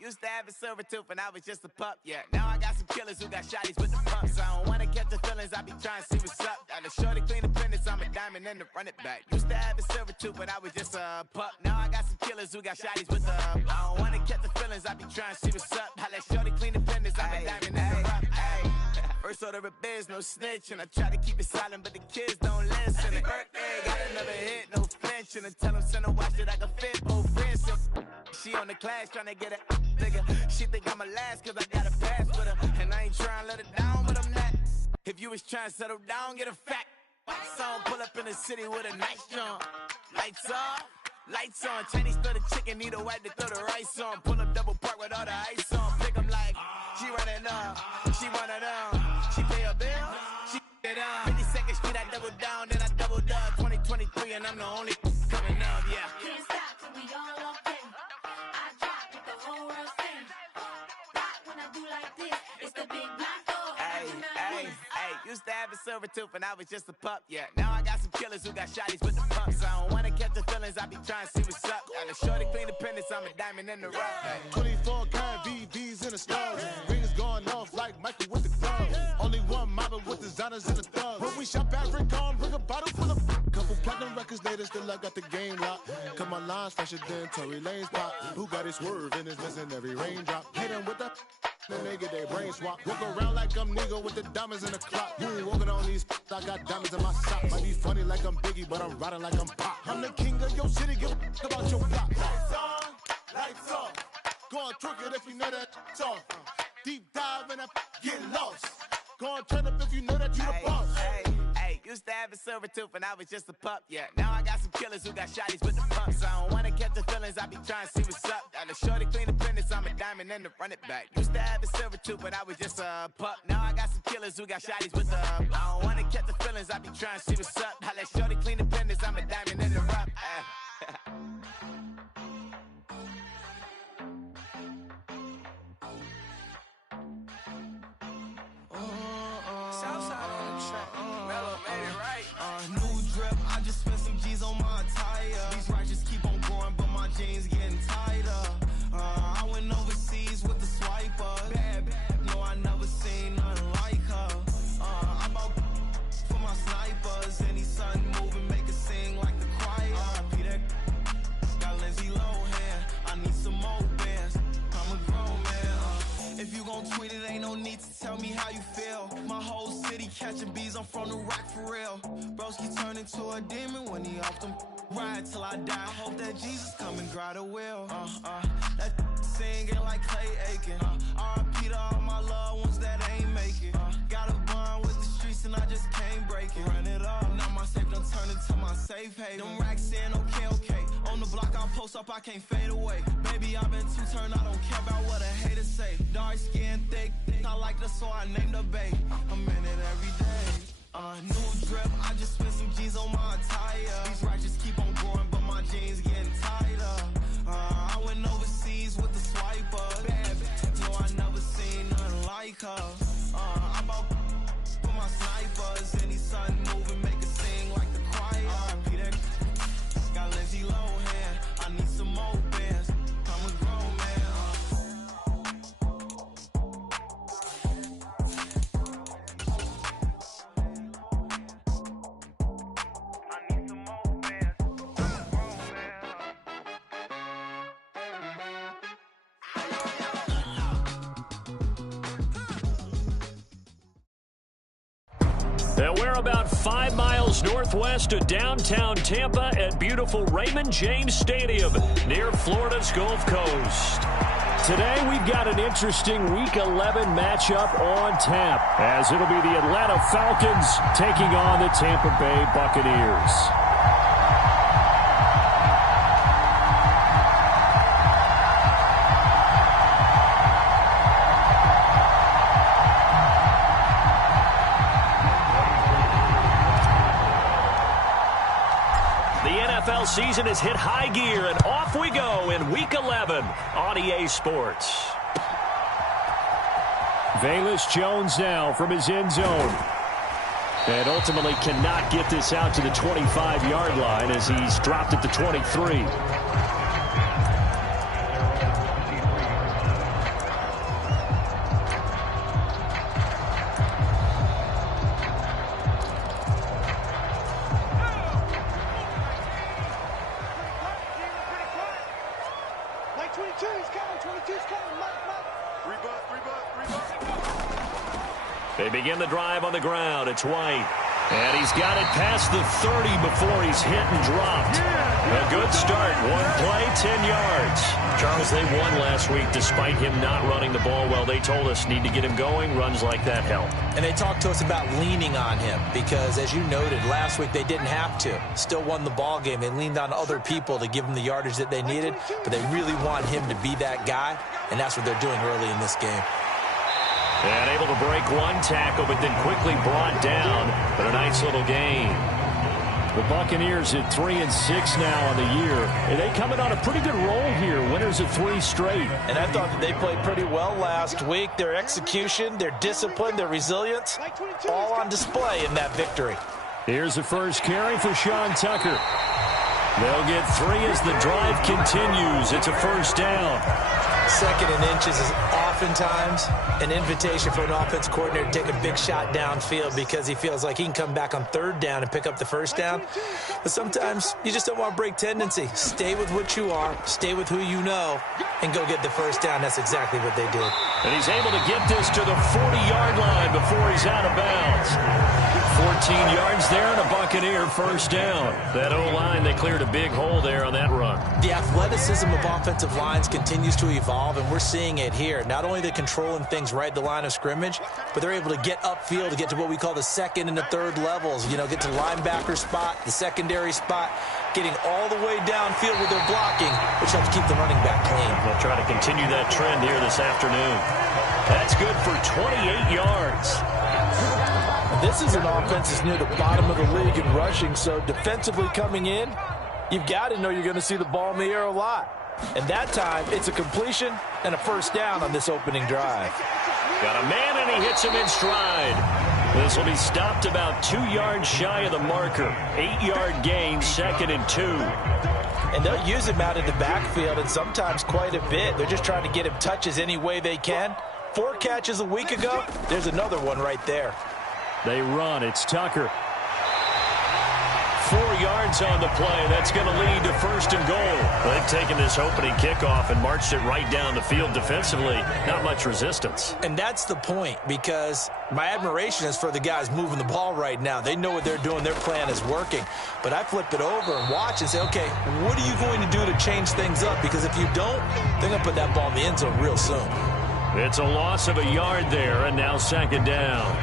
used to have a silver tooth when I was just a pup, yeah. Now I got some killers who got shotties with the pumps. I don't wanna catch the feelings, I be trying to see what's up. Got a shorty clean the fitness, I'm a diamond and to run it back. Used to have a silver tooth when I was just a pup. Now I got some killers who got shotties with the I don't wanna catch the feelings, I be trying to see what's up. I let shorty clean the fitness, I'm a diamond and to run it. First order of biz, no snitch, and I try to keep it silent, but the kids don't listen. Birthday, got another hit, no flinch, and I tell them send a watch that I can fit both wrists. She on the class trying to get it bigger. She think I'm a last cause I got a pass with her, and I ain't trying to let it down, but I'm not. If you was trying to settle down, get a fact. Song pull up in the city with a nice jump. Lights off, lights on. Chinese throw the chicken, need a wipe to throw the rice on. Pull up double park with all the ice on. Pick 'em like she running up, she one of them. She pay a bill, she it up. 52nd Street, I double down, then I doubled up. 2023, and I'm the only coming up, yeah. Can't stop till we all locked in. I drop with the whole world sing. Rock when I do like this, it's the big black dog. Hey, used to have a silver tooth when I was just a pup, yeah. Now I got some killers who got shotties with the pumps. I don't wanna catch the feelings, I be trying to see what's up. Got a shorty clean the pendants, I'm a diamond in the rough. Hey. 24 karat VVs in the stars. Rings going off like Michael with the gloves. Only one mobbing with designers in the thugs. When we shop at Rick on, bring a bottle full of couple platinum records later, still I got the game locked. Come on, lines fresher than Tory Lane's pop. Who got his swerve and is missing every raindrop. Hit him with the then they get their brain swap. Walk around like I'm nigga with the diamonds in the clock. You ain't walking on these, I got diamonds in my sock. Might be funny like I'm Biggie, but I'm riding like I'm Pop. I'm the king of your city, give a about your block. Lights on, lights off. Go on, twerk it if you know that off. Deep dive and get lost. Go on, turn up if you know that you the boss. Hey, used to have a silver tooth when I was just a pup, yeah. Now I got some killers who got shotties with the pumps. I don't wanna catch the feelings, I be trying to see what's up. Got a shorty clean the pendants, I'm a diamond and to run it back. Used to have a silver tooth when I was just a pup. Now I got some killers who got shotties with the I don't wanna catch the feelings, I be trying to see what's up. I let shorty clean the pendants, I'm a diamond and to rough. Southside on the track. Mellow made it right. New drip, I just spent some G's on my attire. These righteous keep on going, but my jeans getting tighter. I went overseas with the swiper. Bad, no, I never seen nothing like her. I bought for my snipers. Any sun moving, make it sing like the choir. Peter got Lindsay Lohan. I need some more bands. I'm a grown man. If you gon' tweet it, ain't no need to tell me how you feel. My whole city catching bees, I'm from the rock for real. Broski turn into a demon when he off them. Ride till I die. I hope that Jesus come and grab the wheel. That singing like Clay Aiken. R.I.P. to all my loved ones that ain't make it. Got a bond with the streets and I just can't break it. Run it up, now my safe done turn into my safe haven. Them racks in, okay. On the block I post up, I can't fade away. Baby, I've been too turned, I don't care about what a hater say. Dark skin, thick, I like the so I named the bay. I'm in it every day. New drip, I just spent some G's on my attire. These righteous keep on going, but my jeans getting tighter. I went overseas with the swiper. Bad, no, I never seen nothing like her. I bought for my snipers. Any sun moving, make it sing like the choir. Peter got Lindsay Lohan. I need some more bands. I'm a grown man. And we're about 5 miles northwest of downtown Tampa at beautiful Raymond James Stadium near Florida's Gulf Coast. Today we've got an interesting Week 11 matchup on tap, as it'll be the Atlanta Falcons taking on the Tampa Bay Buccaneers. NFL season has hit high gear, and off we go in Week 11 on EA Sports. Velus Jones now from his end zone. And ultimately cannot get this out to the 25-yard line as he's dropped at the 23. They begin the drive on the ground. It's White. And he's got it past the 30 before he's hit and dropped. A good start. One play, 10 yards. Charles, they won last week despite him not running the ball well. They told us need to get him going. Runs like that help. And they talked to us about leaning on him because, as you noted, last week they didn't have to. Still won the ball game. They leaned on other people to give them the yardage that they needed, but they really want him to be that guy, and that's what they're doing early in this game. And able to break one tackle, but then quickly brought down. But a nice little gain. The Buccaneers at 3-6 now on the year. And they coming on a pretty good roll here. Winners of 3 straight. And I thought that they played pretty well last week. Their execution, their discipline, their resilience, all on display in that victory. Here's the first carry for Sean Tucker. They'll get 3 as the drive continues. It's a first down. Second and inches is oftentimes an invitation for an offense coordinator to take a big shot downfield because he feels like he can come back on third down and pick up the first down. But sometimes you just don't want to break tendency. Stay with what you are, stay with who you know, and go get the first down. That's exactly what they did. And he's able to get this to the 40-yard line before he's out of bounds. 14 yards there and a Buccaneer first down. That O-line, they cleared a big hole there on that run. The athleticism of offensive lines continues to evolve, and we're seeing it here. Not only are they controlling things right at the line of scrimmage, but they're able to get upfield to get to what we call the second and the third levels. You know, get to the linebacker spot, the secondary spot, getting all the way downfield with their blocking, which helps keep the running back clean. They'll try to continue that trend here this afternoon. That's good for 28 yards. This is an offense that's near the bottom of the league in rushing, so defensively coming in, you've got to know you're going to see the ball in the air a lot. And that time, it's a completion and a first down on this opening drive. Got a man, and he hits him in stride. This will be stopped about 2 yards shy of the marker. 8-yard gain, 2nd and 2. And they'll use him out in the backfield, and sometimes quite a bit. They're just trying to get him touches any way they can. 4 catches a week ago, there's another one right there. They run. It's Tucker. 4 yards on the play. That's going to lead to 1st and goal. They've taken this opening kickoff and marched it right down the field defensively. Not much resistance. And that's the point, because my admiration is for the guys moving the ball right now. They know what they're doing. Their plan is working. But I flip it over and watch and say, okay, what are you going to do to change things up? Because if you don't, they're going to put that ball in the end zone real soon. It's a loss of a yard there, and now 2nd down.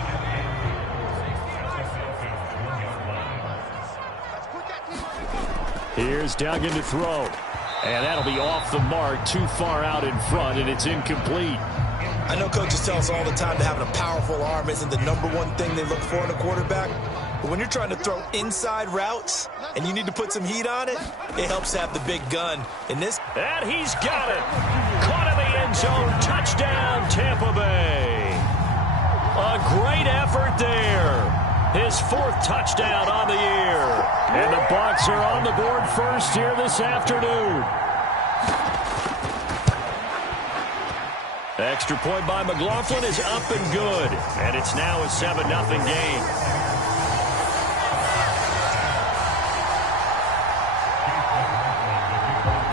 Here's Duggan to throw. And that'll be off the mark, too far out in front, and it's incomplete. I know coaches tell us all the time that having a powerful arm isn't the #1 thing they look for in a quarterback. But when you're trying to throw inside routes and you need to put some heat on it, it helps to have the big gun. And he's got it. Caught in the end zone. Touchdown, Tampa Bay. A great effort there. His 4th touchdown on the year. And the Bucs are on the board first here this afternoon. The extra point by McLaughlin is up and good. And it's now a 7-0 game.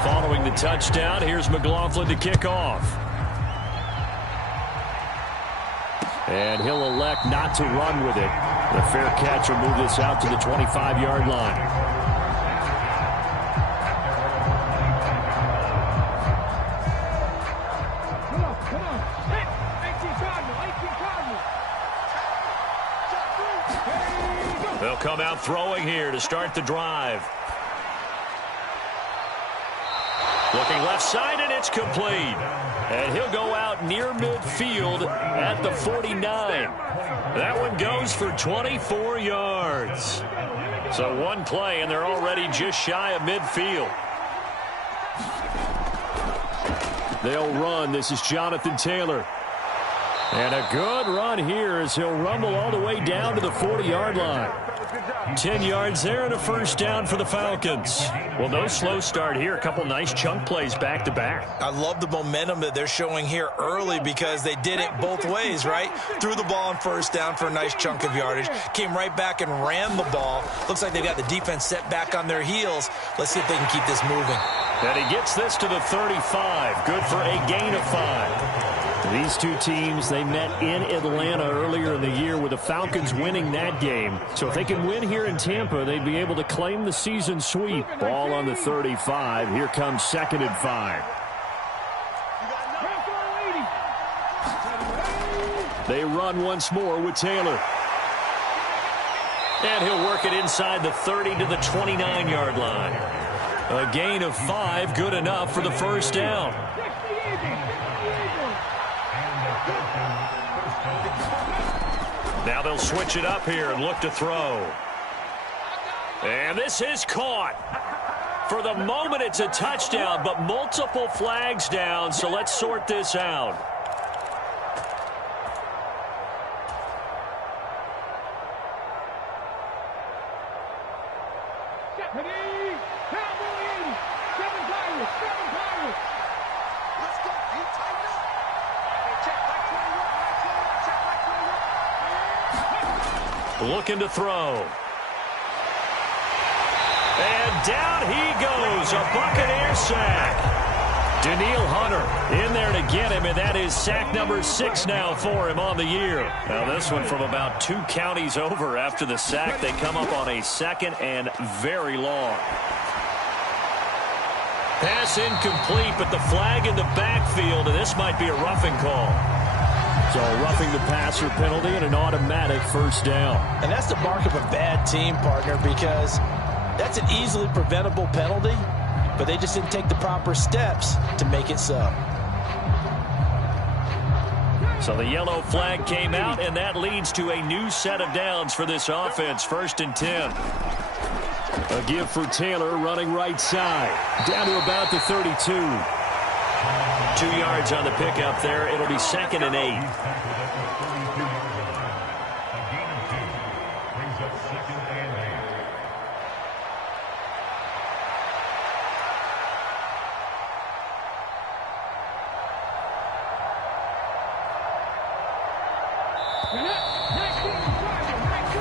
Following the touchdown, here's McLaughlin to kick off. And he'll elect not to run with it. The fair catch will move this out to the 25-yard line. They'll come out throwing here to start the drive. Looking left side, and it's complete. And he'll go out near midfield at the 49. That one goes for 24 yards. So 1 play, and they're already just shy of midfield. They'll run. This is Jonathan Taylor. And a good run here as he'll rumble all the way down to the 40-yard line. 10 yards there and a first down for the Falcons. Well, no slow start here. A couple nice chunk plays back-to-back. I love the momentum that they're showing here early because they did it both ways, right? Threw the ball on first down for a nice chunk of yardage. Came right back and ran the ball. Looks like they got the defense set back on their heels. Let's see if they can keep this moving. And he gets this to the 35. Good for a gain of 5. These two teams, they met in Atlanta earlier in the year with the Falcons winning that game. So if they can win here in Tampa, they'd be able to claim the season sweep. Ball on the 35. Here comes 2nd and 5. They run once more with Taylor. And he'll work it inside the 30 to the 29-yard line. A gain of 5, good enough for the first down. Now they'll switch it up here and look to throw. And this is caught. For the moment, it's a touchdown, but multiple flags down, so let's sort this out. Looking to throw. And down he goes. A Buccaneer sack. Daniil Hunter in there to get him, and that is sack number 6 now for him on the year. Now this one from about 2 counties over after the sack. They come up on a 2nd and very long. Pass incomplete, but the flag in the backfield, and this might be a roughing call. So a roughing the passer penalty and an automatic first down. And that's the mark of a bad team, partner, because that's an easily preventable penalty, but they just didn't take the proper steps to make it so. So the yellow flag came out, and that leads to a new set of downs for this offense. 1st and 10. A give for Taylor running right side. Down to about the 32. 2 yards on the pickup there. It'll be 2nd and 8.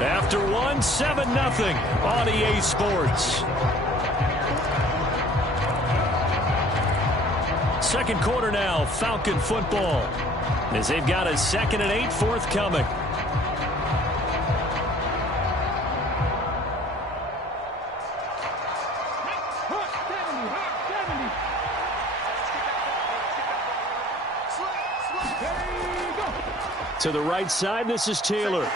After one, 7-0 on EA Sports. Second quarter now, Falcon football, as they've got a 2nd and 8 forthcoming. To the right side, this is Taylor.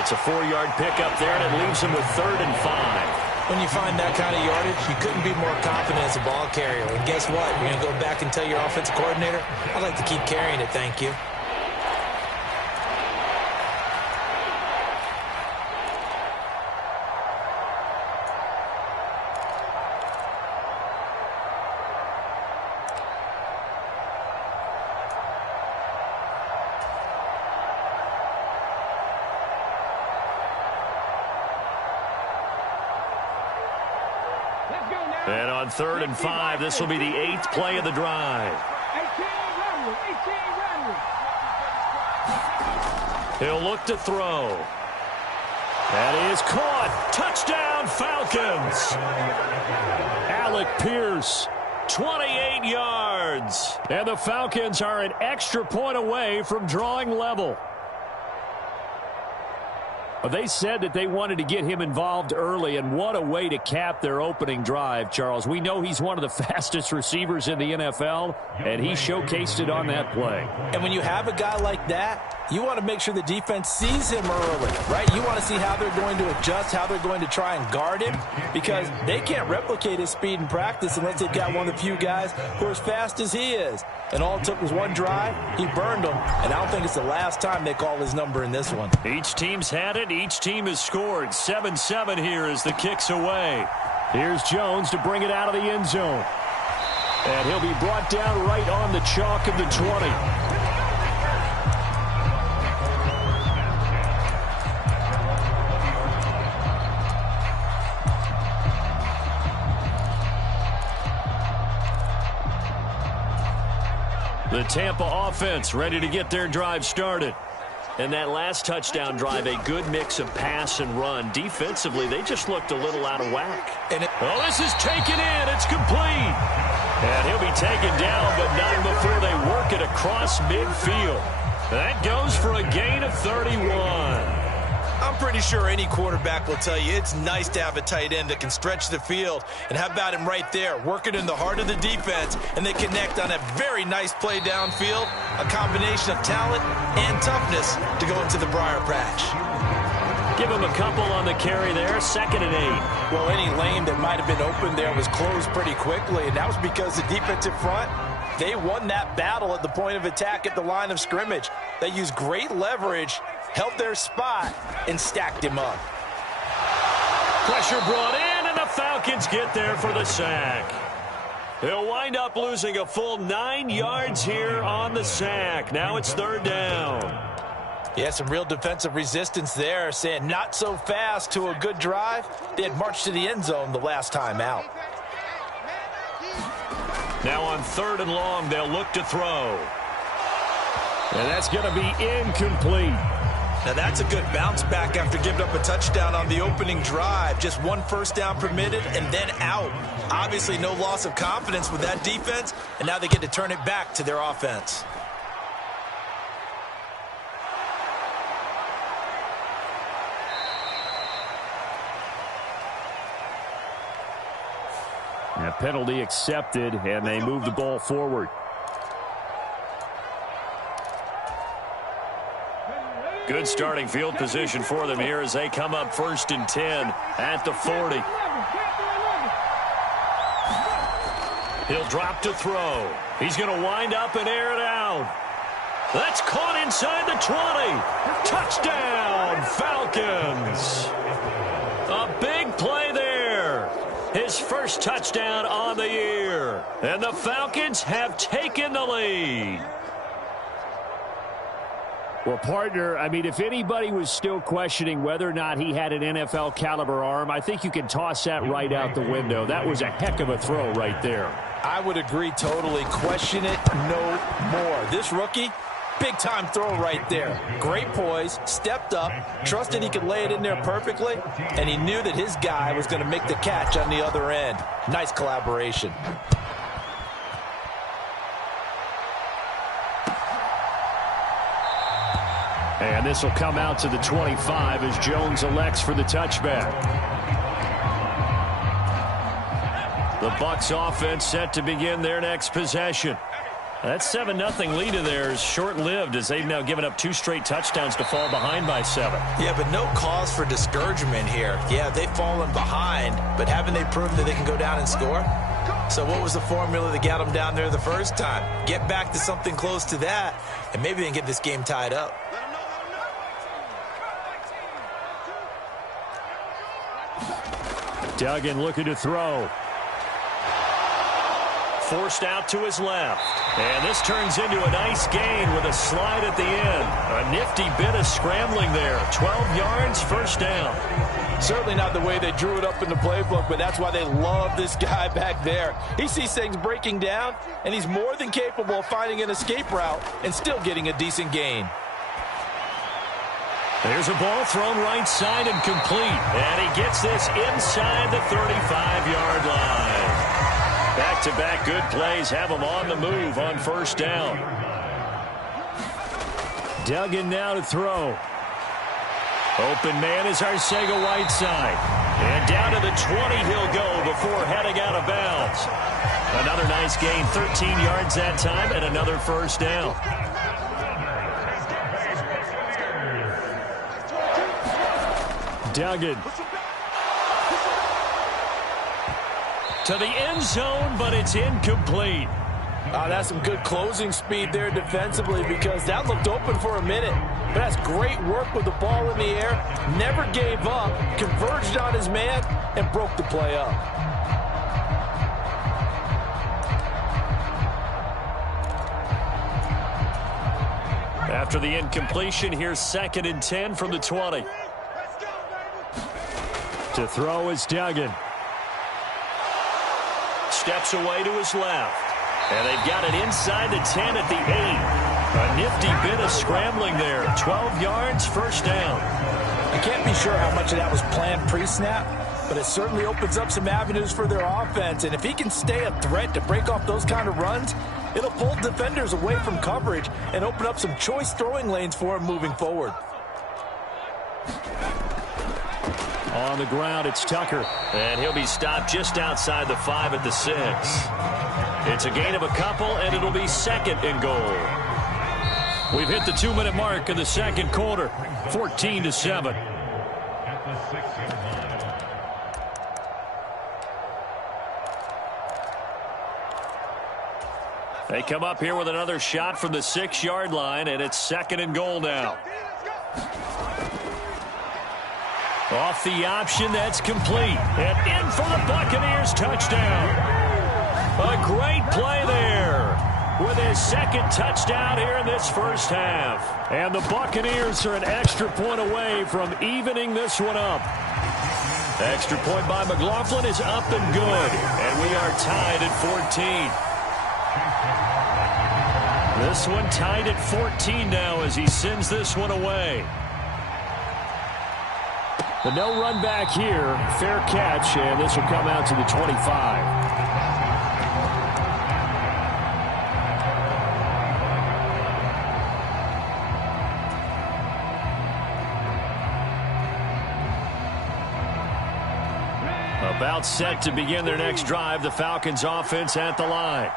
It's a 4-yard pickup there, and it leaves him with 3rd and 5. When you find that kind of yardage, you couldn't be more confident as a ball carrier. And guess what? You're going to go back and tell your offensive coordinator, I'd like to keep carrying it, thank you. And on 3rd and 5, this will be the 8th play of the drive. He'll look to throw. That is caught. Touchdown, Falcons. Alec Pierce, 28 yards. And the Falcons are an extra point away from drawing level. They said that they wanted to get him involved early, and what a way to cap their opening drive, Charles. We know he's one of the fastest receivers in the NFL, and he showcased it on that play. And when you have a guy like that, you want to make sure the defense sees him early, right? You want to see how they're going to adjust, how they're going to try and guard him, because they can't replicate his speed in practice unless they've got one of the few guys who are as fast as he is. And all it took was one drive. He burned them, and I don't think it's the last time they call his number in this one. Each team's had it. Each team has scored. 7-7 here as the kick's away. Here's Jones to bring it out of the end zone. And he'll be brought down right on the chalk of the 20. The Tampa offense ready to get their drive started. And that last touchdown drive, a good mix of pass and run. Defensively, they just looked a little out of whack. Oh, this is taken in. It's complete. And he'll be taken down, but not before they work it across midfield. That goes for a gain of 31. I'm pretty sure any quarterback will tell you it's nice to have a tight end that can stretch the field. And how about him right there, working in the heart of the defense, and they connect on a very nice play downfield, a combination of talent and toughness to go into the briar patch. Give him a couple on the carry there, 2nd and 8. Well, any lane that might have been open there was closed pretty quickly, and that was because the defensive front, they won that battle at the point of attack at the line of scrimmage. They used great leverage, held their spot, and stacked him up. Pressure brought in, and the Falcons get there for the sack. They'll wind up losing a full 9 yards here on the sack. Now it's 3rd down. Yeah, some real defensive resistance there, saying not so fast to a good drive. They had marched to the end zone the last time out. Now on 3rd and long, they'll look to throw. And that's going to be incomplete. Now that's a good bounce back after giving up a touchdown on the opening drive. Just 1 first down permitted and then out. Obviously no loss of confidence with that defense, and now they get to turn it back to their offense. A penalty accepted, and they move the ball forward. Good starting field position for them here as they come up 1st and 10 at the 40. He'll drop to throw. He's going to wind up and air it out. That's caught inside the 20. Touchdown, Falcons. A big play there. His first touchdown on the year. And the Falcons have taken the lead. Well, partner, I mean, if anybody was still questioning whether or not he had an NFL caliber arm, I think you can toss that right out the window. That was a heck of a throw right there. I would agree totally. Question it no more. This rookie, big-time throw right there. Great poise, stepped up, trusted he could lay it in there perfectly, and he knew that his guy was going to make the catch on the other end. Nice collaboration. And this will come out to the 25 as Jones elects for the touchback. The Bucs offense set to begin their next possession. That 7-0 lead of theirs short-lived as they've now given up 2 straight touchdowns to fall behind by 7. Yeah, but no cause for discouragement here. Yeah, they've fallen behind, but haven't they proven that they can go down and score? So what was the formula that got them down there the first time? Get back to something close to that, and maybe they can get this game tied up. Duggan looking to throw. Forced out to his left. And this turns into a nice gain with a slide at the end. A nifty bit of scrambling there. 12 yards, first down. Certainly not the way they drew it up in the playbook, but that's why they love this guy back there. He sees things breaking down, and he's more than capable of finding an escape route and still getting a decent gain. There's a ball thrown right side and complete. And he gets this inside the 35-yard line. Back-to-back good plays have him on the move on first down. Duggan now to throw. Open man is Arcega-Whiteside. And down to the 20 he'll go before heading out of bounds. Another nice gain, 13 yards that time, and another first down. Duggan to the end zone, but it's incomplete. That's some good closing speed there defensively because that looked open for a minute. But that's great work with the ball in the air. Never gave up, converged on his man, and broke the play up. After the incompletion, here's 2nd and 10 from the 20. To throw is Duggan. Steps away to his left. And they've got it inside the 10 at the 8. A nifty bit of scrambling there. 12 yards, first down. I can't be sure how much of that was planned pre-snap, but it certainly opens up some avenues for their offense. And if he can stay a threat to break off those kind of runs, it'll pull defenders away from coverage and open up some choice throwing lanes for him moving forward. On the ground, it's Tucker. And he'll be stopped just outside the 5 at the 6. It's a gain of a couple, and it'll be second and goal. We've hit the 2-minute mark in the second quarter. 14-7. They come up here with another shot from the 6-yard line, and it's second and goal now. Off the option, that's complete. And in for the Buccaneers, touchdown. A great play there with his second touchdown here in this first half. And the Buccaneers are an extra point away from evening this one up. Extra point by McLaughlin is up and good. And we are tied at 14. This one tied at 14 now as he sends this one away. The no run back here, fair catch, and this will come out to the 25. About set to begin their next drive, the Falcons offense at the line.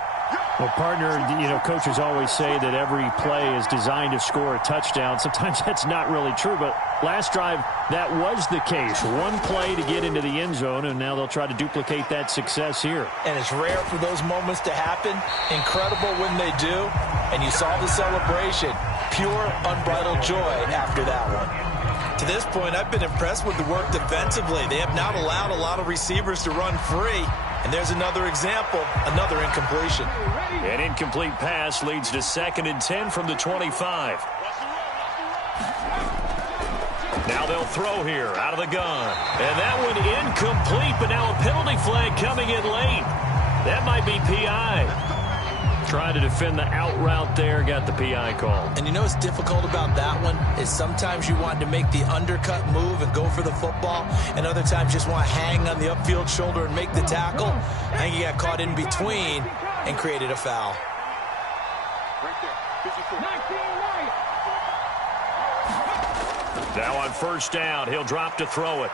Well, partner, coaches always say that every play is designed to score a touchdown. Sometimes that's not really true, but last drive, that was the case. One play to get into the end zone, and now they'll try to duplicate that success here. And it's rare for those moments to happen. Incredible when they do. And you saw the celebration. Pure, unbridled joy after that one. To this point, I've been impressed with the work defensively. They have not allowed a lot of receivers to run free. And there's another example, another incompletion. An incomplete pass leads to 2nd and 10 from the 25. Now they'll throw here out of the gun. And that one incomplete, but now a penalty flag coming in late. That might be PI. Trying to defend the out route there, got the PI call. And you know what's difficult about that one is sometimes you want to make the undercut move and go for the football, and other times just want to hang on the upfield shoulder and make the tackle. I think he got caught in between and created a foul. Now on first down, he'll drop to throw it.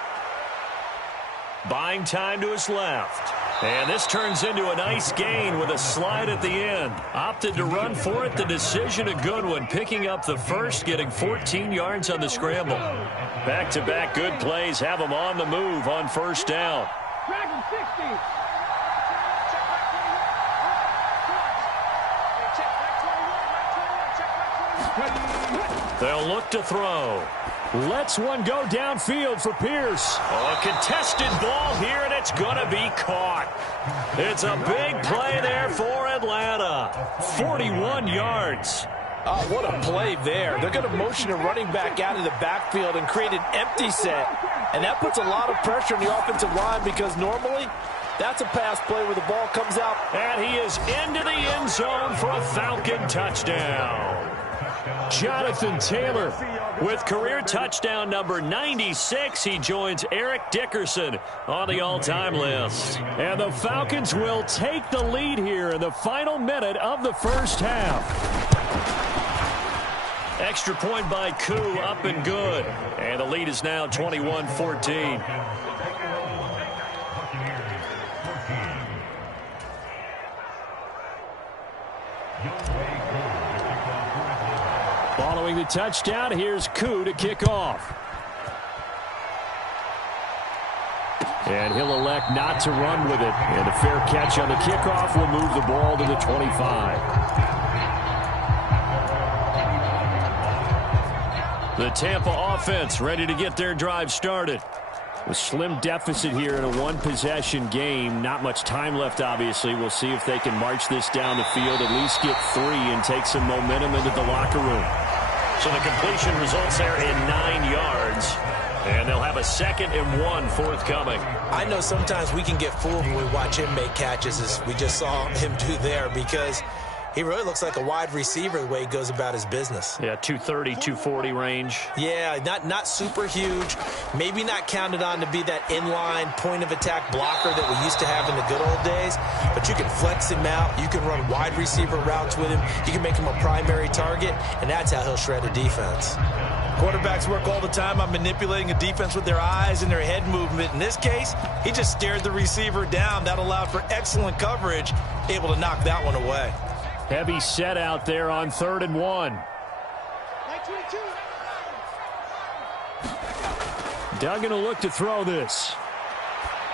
Buying time to his left. And this turns into a nice gain with a slide at the end. Opted to run for it. The decision a good one. Picking up the first, getting 14 yards on the scramble. Back-to-back good plays have him on the move on first down. They'll look to throw. Lets one go downfield for Pierce. Oh, a contested ball here, and it's going to be caught. It's a big play there for Atlanta. 41 yards. What a play there. They're going to motion a running back out of the backfield and create an empty set. And that puts a lot of pressure on the offensive line because normally that's a pass play where the ball comes out. And he is into the end zone for a Falcon touchdown. Jonathan Taylor with career touchdown number 96. He joins Eric Dickerson on the all-time list. And the Falcons will take the lead here in the final minute of the first half. Extra point by Koo, up and good. And the lead is now 21-14. Following the touchdown, here's Koo to kick off. And he'll elect not to run with it. And a fair catch on the kickoff will move the ball to the 25. The Tampa offense ready to get their drive started. A slim deficit here in a one-possession game. Not much time left, obviously. We'll see if they can march this down the field, at least get 3 and take some momentum into the locker room. So the completion results there in 9 yards. And they'll have a 2nd and 1 forthcoming. I know sometimes we can get fooled when we watch him make catches, as we just saw him do there, because He really looks like a wide receiver the way he goes about his business. Yeah, 230, 240 range. Yeah, not super huge. Maybe not counted on to be that inline point-of-attack blocker that we used to have in the good old days. But you can flex him out. You can run wide receiver routes with him. You can make him a primary target, and that's how he'll shred a defense. Quarterbacks work all the time on manipulating a defense with their eyes and their head movement. In this case, he just stared the receiver down. That allowed for excellent coverage, able to knock that one away. Heavy set out there on 3rd and 1. Duggan will look to throw this.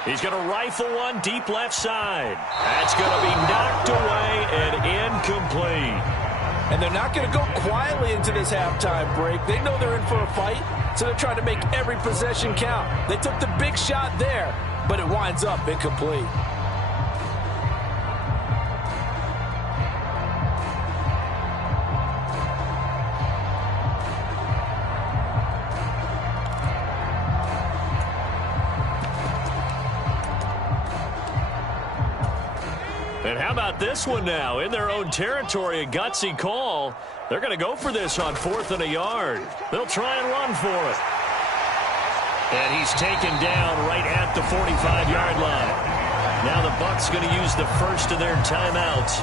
He's going to rifle one deep left side. That's going to be knocked away and incomplete. And they're not going to go quietly into this halftime break. They know they're in for a fight, so they're trying to make every possession count. They took the big shot there, but it winds up incomplete. And how about this one now? In their own territory, a gutsy call. They're going to go for this on 4th and a yard. They'll try and run for it. And he's taken down right at the 45-yard line. Now the Bucs going to use the first of their timeouts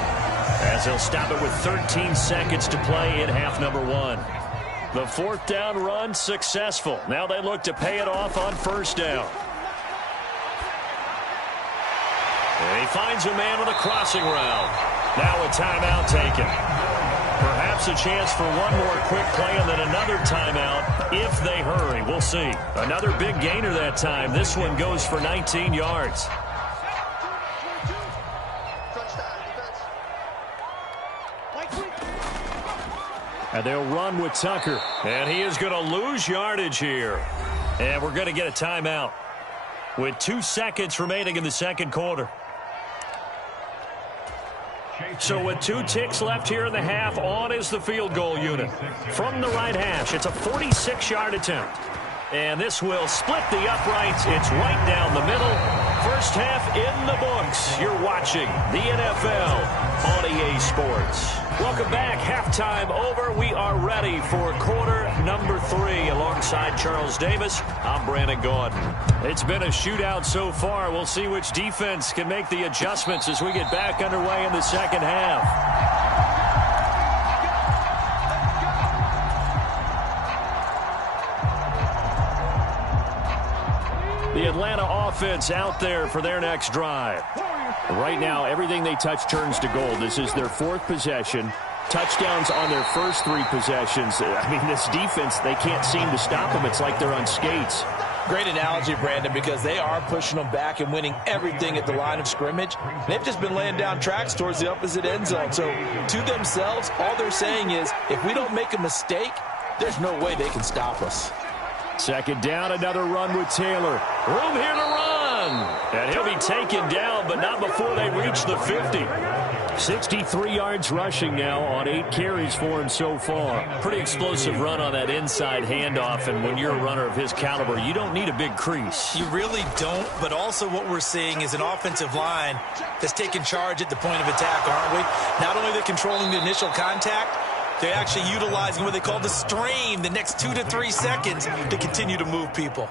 as they'll stop it with 13 seconds to play in half number 1. The 4th down run successful. Now they look to pay it off on 1st down. And he finds a man with a crossing route. Now a timeout taken. Perhaps a chance for one more quick play and then another timeout if they hurry. We'll see. Another big gainer that time. This one goes for 19 yards. And they'll run with Tucker. And he is going to lose yardage here. And we're going to get a timeout with 2 seconds remaining in the second quarter. So with 2 ticks left here in the half, on is the field goal unit. From the right hash, it's a 46-yard attempt. And this will split the uprights. It's right down the middle. First half in the books. You're watching the NFL on EA Sports. Welcome back. Halftime over. We are ready for quarter number 3. Alongside Charles Davis, I'm Brandon Gordon. It's been a shootout so far. We'll see which defense can make the adjustments as we get back underway in the second half. The Atlanta offense out there for their next drive. Right now, everything they touch turns to gold. This is their 4th possession. Touchdowns on their first 3 possessions. I mean, this defense, they can't seem to stop them. It's like they're on skates. Great analogy, Brandon, because they are pushing them back and winning everything at the line of scrimmage. They've just been laying down tracks towards the opposite end zone. So to themselves, all they're saying is, if we don't make a mistake, there's no way they can stop us. Second down, another run with Taylor. Room here to run. And he'll be taken down, but not before they reach the 50. 63 yards rushing now on 8 carries for him so far. Pretty explosive run on that inside handoff, and when you're a runner of his caliber, you don't need a big crease. You really don't, but also what we're seeing is an offensive line that's taking charge at the point of attack, aren't we? Not only are they controlling the initial contact, they're actually utilizing what they call the strain, the next 2 to 3 seconds to continue to move people.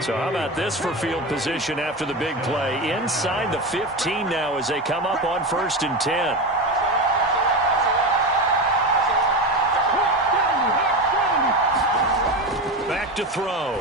So how about this for field position after the big play? Inside the 15 now as they come up on 1st and 10. Back to throw.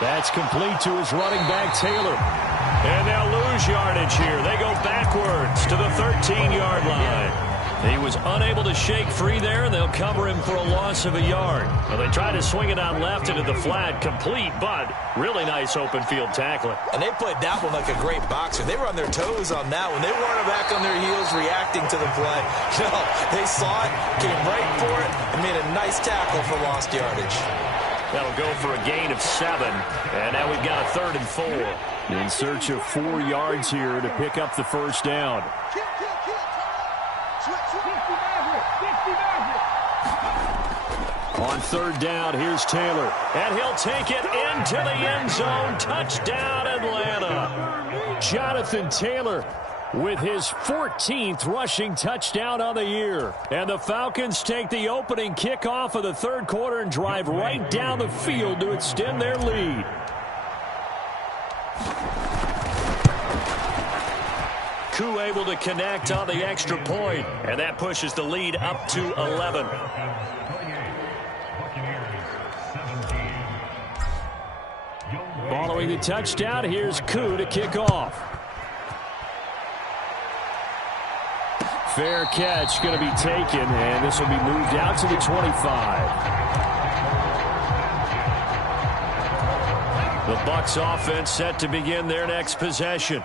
That's complete to his running back, Taylor. And they'll lose yardage here. They go backwards to the 13-yard line. He was unable to shake free there, and they'll cover him for a loss of a yard. Well, they try to swing it out left into the flat, complete, but really nice open field tackling. And they played that one like a great boxer. They were on their toes on that one. They weren't back on their heels reacting to the play. No, they saw it, came right for it, and made a nice tackle for lost yardage. That'll go for a gain of 7, and now we've got a 3rd and 4. In search of 4 yards here to pick up the first down. On 3rd down, here's Taylor. And he'll take it into the end zone. Touchdown, Atlanta. Jonathan Taylor with his 14th rushing touchdown on the year. And the Falcons take the opening kickoff of the third quarter and drive right down the field to extend their lead. Koo able to connect on the extra point, and that pushes the lead up to 11. Following the touchdown, here's Koo to kick off. Fair catch going to be taken, and this will be moved out to the 25. The Bucs offense set to begin their next possession.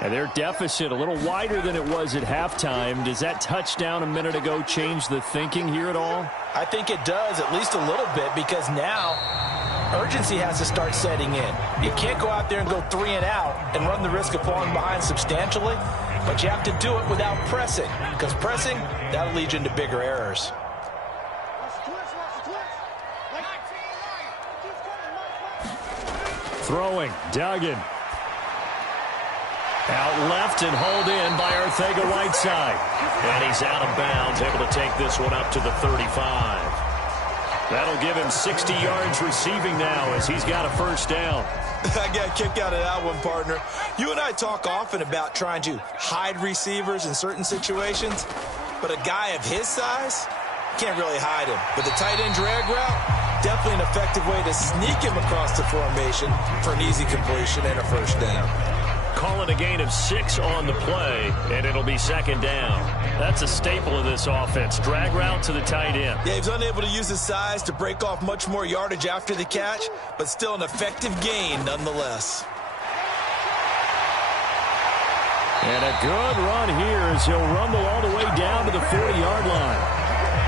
And their deficit a little wider than it was at halftime. Does that touchdown a minute ago change the thinking here at all? I think it does, at least a little bit, because now urgency has to start setting in. You can't go out there and go 3 and out and run the risk of falling behind substantially, but you have to do it without pressing, because pressing, that'll lead you into bigger errors. Throwing, Duggan. Out left and hauled in by Arcega-Whiteside. And he's out of bounds, able to take this one up to the 35. That'll give him 60 yards receiving now as he's got a first down. I got a kick out of that one, partner. You and I talk often about trying to hide receivers in certain situations, but a guy of his size can't really hide him. But the tight end drag route, definitely an effective way to sneak him across the formation for an easy completion and a first down. Calling a gain of 6 on the play, and it'll be second down. That's a staple of this offense. Drag route to the tight end. Yeah, he's unable to use his size to break off much more yardage after the catch, but still an effective gain nonetheless. And a good run here as he'll rumble all the way down to the 40-yard line.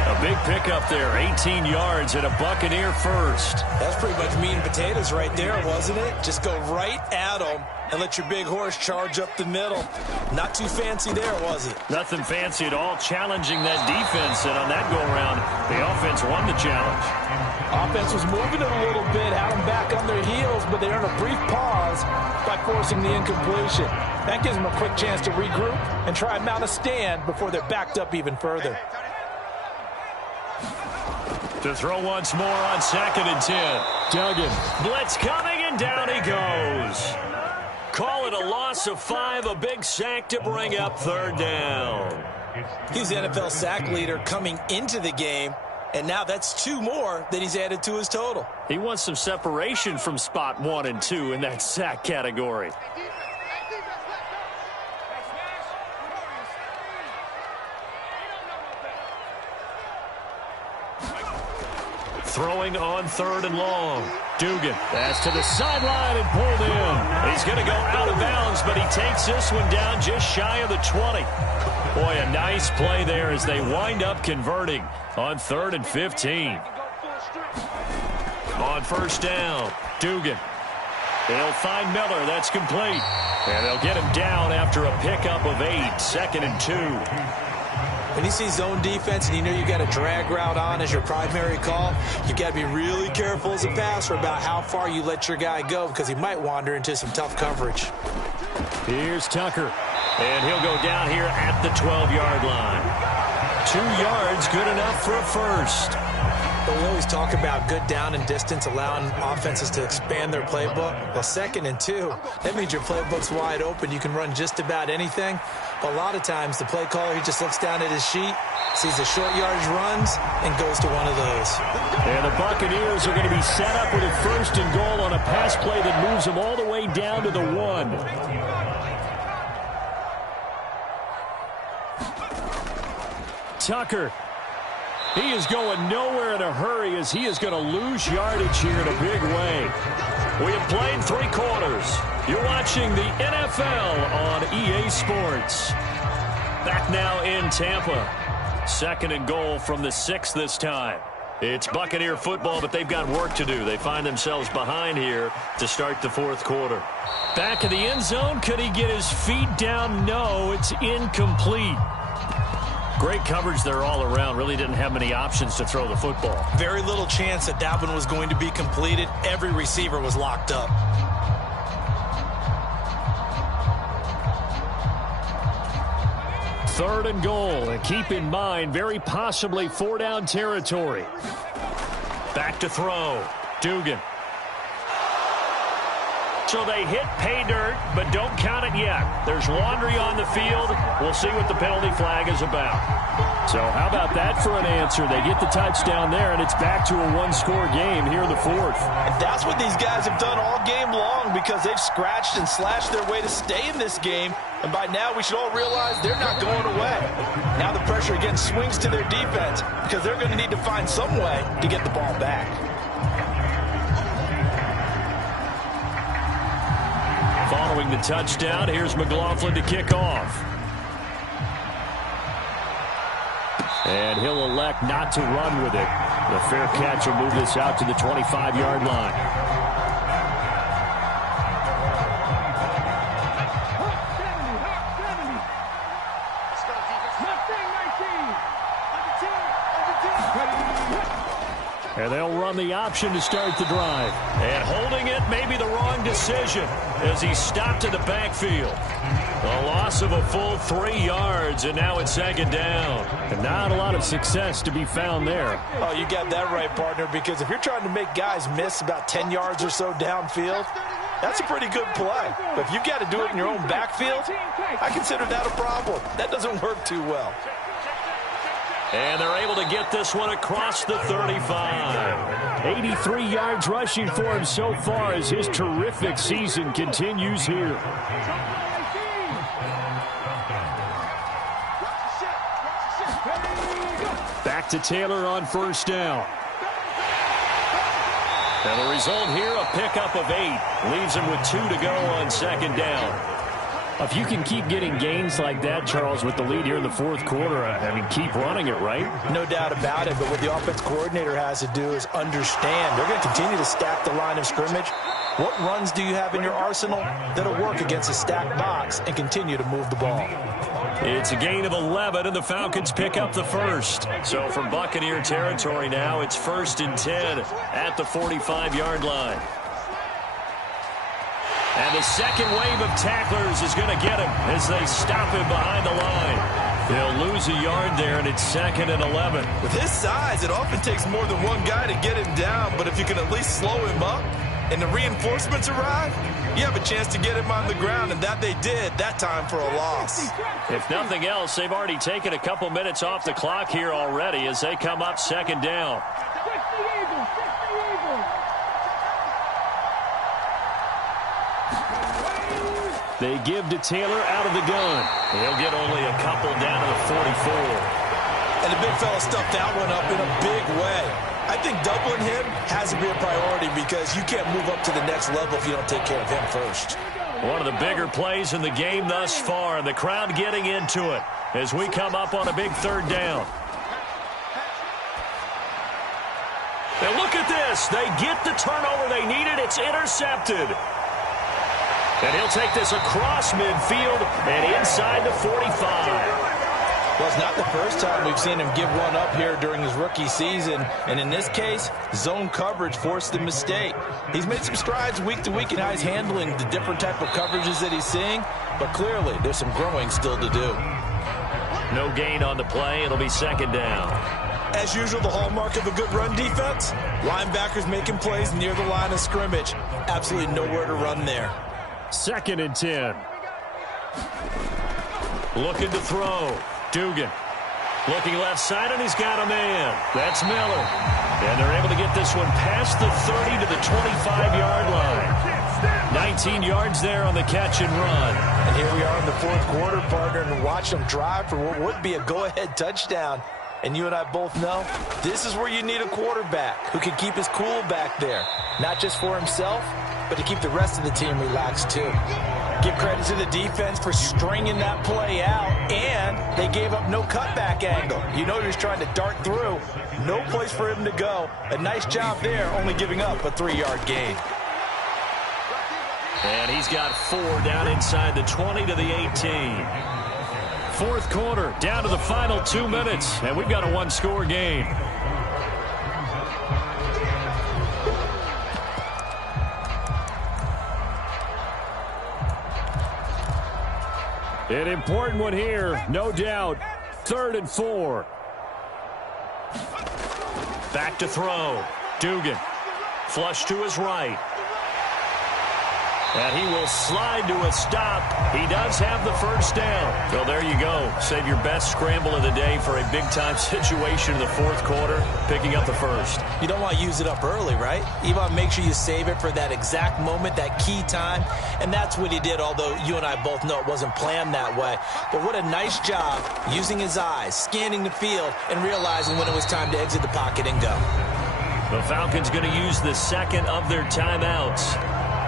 A big pickup there, 18 yards and a Buccaneer first. That's pretty much meat and potatoes right there, wasn't it? Just go right at him and let your big horse charge up the middle. Not too fancy there, was it? Nothing fancy at all, challenging that defense, and on that go-around, the offense won the challenge. Offense was moving it a little bit, had them back on their heels, but they earned a brief pause by forcing the incompletion. That gives them a quick chance to regroup and try and mount a stand before they're backed up even further. To throw once more on 2nd and 10. Duggan. Blitz coming, and down he goes. Call it a loss of 5, a big sack to bring up 3rd down. He's the NFL sack leader coming into the game, and now that's 2 more that he's added to his total. He wants some separation from spot 1 and 2 in that sack category. Throwing on 3rd and long. Dugan. That's to the sideline and pulled in. He's going to go out of bounds, but he takes this one down just shy of the 20. Boy, a nice play there as they wind up converting on 3rd and 15. On 1st down, Dugan. They'll find Miller. That's complete. And they'll get him down after a pickup of 8. 2nd and 2. When you see zone defense and you know you got a drag route on as your primary call, you got to be really careful as a passer about how far you let your guy go because he might wander into some tough coverage. Here's Tucker, and he'll go down here at the 12-yard line. 2 yards, good enough for a first. But we always talk about good down and distance, allowing offenses to expand their playbook. Well, 2nd and 2, that means your playbook's wide open. You can run just about anything. But a lot of times, the play caller, he just looks down at his sheet, sees the short yardage runs, and goes to one of those. And the Buccaneers are going to be set up with a 1st and goal on a pass play that moves them all the way down to the 1. Tucker. He is going nowhere in a hurry as he is going to lose yardage here in a big way. We have played 3 quarters. You're watching the NFL on EA Sports. Back now in Tampa. 2nd and goal from the 6 this time. It's Buccaneer football, but they've got work to do. They find themselves behind here to start the 4th quarter. Back in the end zone. Could he get his feet down? No, it's incomplete. Great coverage there all around. Really didn't have many options to throw the football. Very little chance that one was going to be completed. Every receiver was locked up. 3rd and goal. And keep in mind, very possibly 4-down territory. Back to throw. Dugan. So they hit pay dirt, but don't count it yet. There's laundry on the field. We'll see what the penalty flag is about. So how about that for an answer? They get the touchdown there, and it's back to a one-score game here in the 4th. And that's what these guys have done all game long because they've scratched and slashed their way to stay in this game. And by now, we should all realize they're not going away. Now the pressure again swings to their defense because they're going to need to find some way to get the ball back. Following the touchdown, here's McLaughlin to kick off. And he'll elect not to run with it. The fair catch will move this out to the 25-yard line. And they'll run the option to start the drive. And holding it may be the wrong decision as he stopped in the backfield. A loss of a full 3 yards, and now it's 2nd down. And not a lot of success to be found there. Oh, you got that right, partner, because if you're trying to make guys miss about 10 yards or so downfield, that's a pretty good play. But if you've got to do it in your own backfield, I consider that a problem. That doesn't work too well. And they're able to get this one across the 35. 83 yards rushing for him so far as his terrific season continues here. Back to Taylor on 1st down. And the result here, a pickup of 8. Leaves him with 2 to go on 2nd down. If you can keep getting gains like that, Charles, with the lead here in the 4th quarter, I mean, keep running it, right? No doubt about it, but what the offense coordinator has to do is understand. They're going to continue to stack the line of scrimmage. What runs do you have in your arsenal that'll work against a stacked box and continue to move the ball? It's a gain of 11, and the Falcons pick up the 1st. So from Buccaneer territory now, it's 1st and 10 at the 45-yard line. And the second wave of tacklers is going to get him as they stop him behind the line. They'll lose a yard there, and it's 2nd and 11. With his size, it often takes more than one guy to get him down, but if you can at least slow him up and the reinforcements arrive, you have a chance to get him on the ground, and that they did that time for a loss. If nothing else, they've already taken a couple minutes off the clock here already as they come up 2nd down. They give to Taylor out of the gun. He'll get only a couple down to the 44. And the big fella stuffed that one up in a big way. I think doubling him has to be a priority because you can't move up to the next level if you don't take care of him first. One of the bigger plays in the game thus far, and the crowd getting into it as we come up on a big 3rd down. And look at this. They get the turnover they needed. It's intercepted. And he'll take this across midfield and inside the 45. Well, it's not the first time we've seen him give one up here during his rookie season. And in this case, zone coverage forced the mistake. He's made some strides week to week in how he's handling the different type of coverages that he's seeing. But clearly, there's some growing still to do. No gain on the play. It'll be 2nd down. As usual, the hallmark of a good run defense, linebackers making plays near the line of scrimmage. Absolutely nowhere to run there. 2nd and 10. Looking to throw. Dugan. Looking left side, and he's got a man. That's Miller. And they're able to get this one past the 30 to the 25-yard line. 19 yards there on the catch and run. And here we are in the 4th quarter, partner, and watch them drive for what would be a go-ahead touchdown. And you and I both know this is where you need a quarterback who can keep his cool back there. Not just for himself, but to keep the rest of the team relaxed too. Give credit to the defense for stringing that play out, and they gave up no cutback angle. You know he was trying to dart through. No place for him to go. A nice job there, only giving up a 3-yard gain. And he's got 4 down inside the 20 to the 18. 4th quarter, down to the final 2 minutes, and we've got a one-score game. An important one here, no doubt. 3rd and 4. Back to throw. Dugan. Flush to his right. And he will slide to a stop. He does have the first down. Well, there you go. Save your best scramble of the day for a big-time situation in the 4th quarter, picking up the first. You don't want to use it up early, right? You want to make sure you save it for that exact moment, that key time. And that's what he did, although you and I both know it wasn't planned that way. But what a nice job using his eyes, scanning the field, and realizing when it was time to exit the pocket and go. The Falcons going to use the second of their timeouts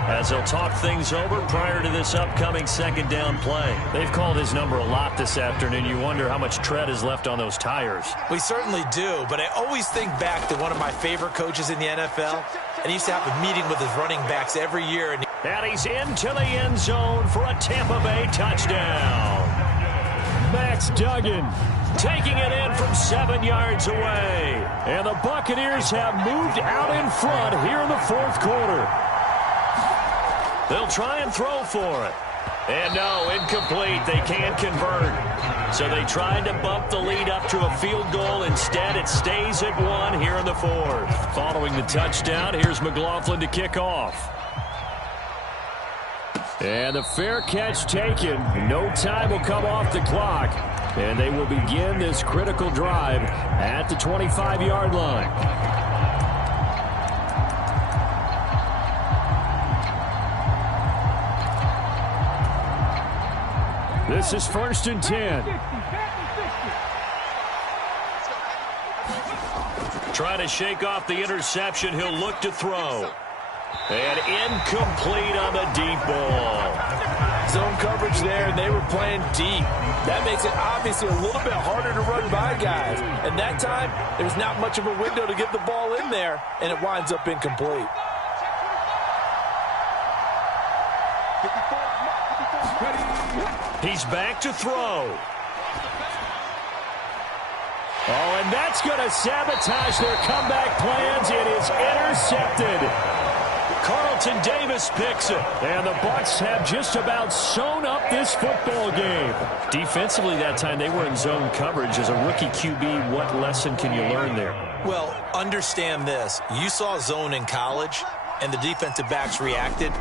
as they'll talk things over prior to this upcoming 2nd down play. They've called his number a lot this afternoon. You wonder how much tread is left on those tires. We certainly do, but I always think back to one of my favorite coaches in the NFL, and he used to have a meeting with his running backs every year. And he's into the end zone for a Tampa Bay touchdown. Max Duggan taking it in from 7 yards away. And the Buccaneers have moved out in front here in the 4th quarter. They'll try and throw for it. And no, incomplete. They can't convert. So they tried to bump the lead up to a field goal. Instead, it stays at 1 here in the 4th. Following the touchdown, here's McLaughlin to kick off. And the fair catch taken. No time will come off the clock. And they will begin this critical drive at the 25-yard line. This is 1st and 10. Trying to shake off the interception. He'll look to throw. And incomplete on the deep ball. Zone coverage there, and they were playing deep. That makes it obviously a little bit harder to run by guys. And that time, there's not much of a window to get the ball in there, and it winds up incomplete. He's back to throw. Oh, and that's going to sabotage their comeback plans. It is intercepted. Carlton Davis picks it. And the Bucs have just about sewn up this football game. Defensively that time, they were in zone coverage. As a rookie QB, what lesson can you learn there? Well, understand this. You saw zone in college, and the defensive backs reacted,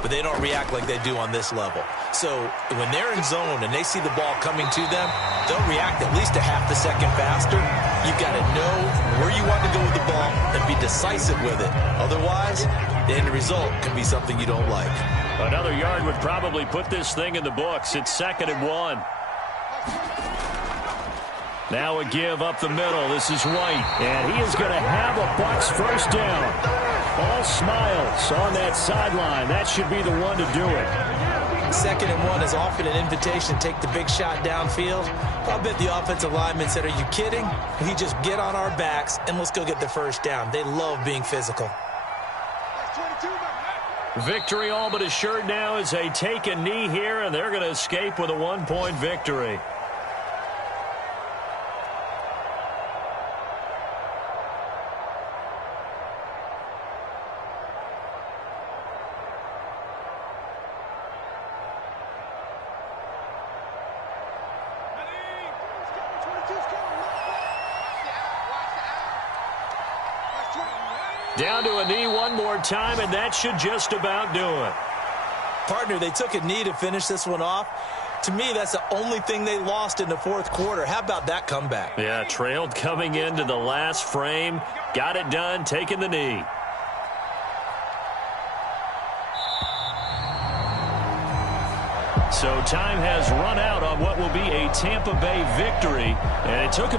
but they don't react like they do on this level. So when they're in zone and they see the ball coming to them, they'll react at least a half a second faster. You've got to know where you want to go with the ball and be decisive with it. Otherwise, the end result can be something you don't like. Another yard would probably put this thing in the books. It's 2nd and 1. Now a give up the middle. This is White, and he is going to have a Bucs first down. All smiles on that sideline. That should be the one to do it. 2nd and 1 is often an invitation to take the big shot downfield. I bet the offensive lineman said, are you kidding? We just get on our backs and let's go get the first down. They love being physical. Victory all but assured now as they take a knee here, and they're going to escape with a 1-point victory. Down to a knee one more time, and that should just about do it. Partner, they took a knee to finish this one off. To me, that's the only thing they lost in the 4th quarter. How about that comeback? Yeah, trailed coming into the last frame. Got it done, taking the knee. So time has run out on what will be a Tampa Bay victory, and it took a bit.